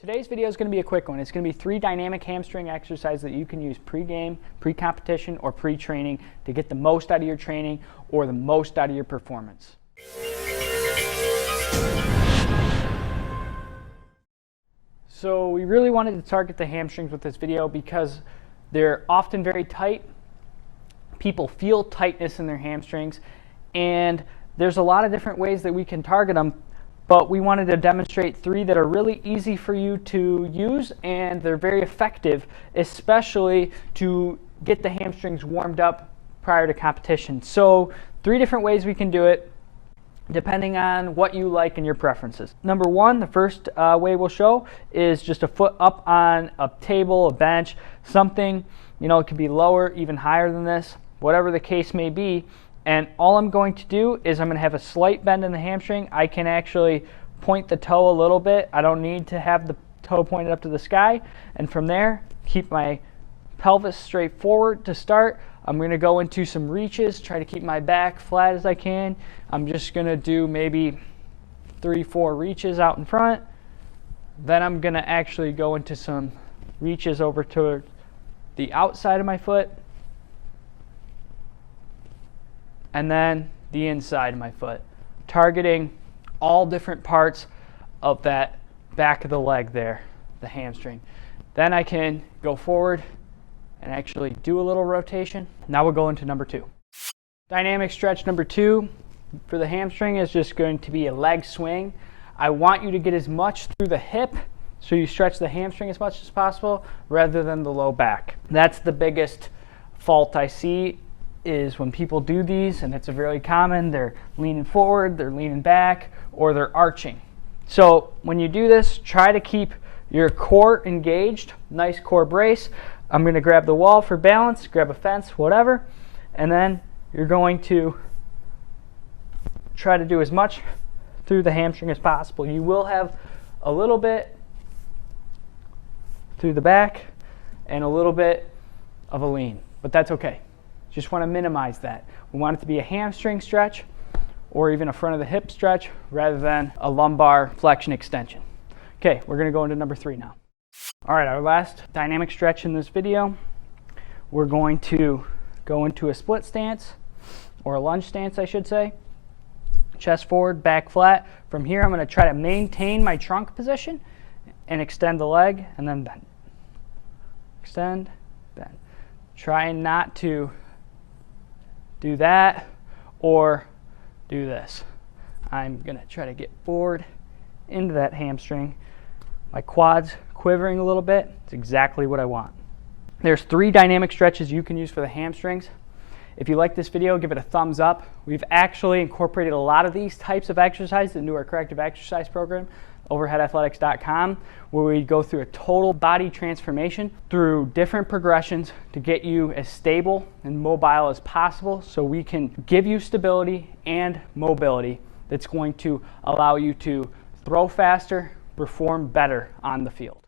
Today's video is going to be a quick one. It's going to be 3 dynamic hamstring exercises that you can use pre-game, pre-competition, or pre-training to get the most out of your training or the most out of your performance. So we really wanted to target the hamstrings with this video because they're often very tight. People feel tightness in their hamstrings, and there's a lot of different ways that we can target them. But we wanted to demonstrate 3 that are really easy for you to use, and they're very effective, especially to get the hamstrings warmed up prior to competition. So 3 different ways we can do it, depending on what you like and your preferences. Number 1, the first way we'll show is just a foot up on a table, a bench, something, it could be lower, even higher than this, whatever the case may be. And all I'm going to do is I'm going to have a slight bend in the hamstring. I can actually point the toe a little bit. I don't need to have the toe pointed up to the sky. And from there, keep my pelvis straight forward to start. I'm going to go into some reaches, try to keep my back flat as I can. I'm just going to do maybe 3-4 reaches out in front. Then I'm going to actually go into some reaches over to the outside of my foot. And then the inside of my foot, targeting all different parts of that back of the leg there, the hamstring. Then I can go forward and actually do a little rotation. Now we'll go into number 2. Dynamic stretch number 2 for the hamstring is just going to be a leg swing. I want you to get as much through the hip, so you stretch the hamstring as much as possible, rather than the low back. That's the biggest fault I see, is when people do these, and it's a very common, they're leaning forward, they're leaning back, or they're arching. So when you do this, try to keep your core engaged, nice core brace. I'm going to grab the wall for balance, grab a fence, whatever, and then you're going to try to do as much through the hamstring as possible. You will have a little bit through the back and a little bit of a lean, but that's okay. Just want to minimize that. We want it to be a hamstring stretch or even a front of the hip stretch rather than a lumbar flexion extension. Okay, we're going to go into number 3 now. All right, our last dynamic stretch in this video, we're going to go into a split stance, or a lunge stance, I should say. Chest forward, back flat. From here, I'm going to try to maintain my trunk position and extend the leg and then bend. Extend, bend. Try not to do that or do this. I'm going to try to get forward into that hamstring. My quads quivering a little bit. It's exactly what I want. There's 3 dynamic stretches you can use for the hamstrings. If you like this video, give it a thumbs up. We've actually incorporated a lot of these types of exercises into our corrective exercise program, overheadathletics.com, where we go through a total body transformation through different progressions to get you as stable and mobile as possible, so we can give you stability and mobility that's going to allow you to throw faster, perform better on the field.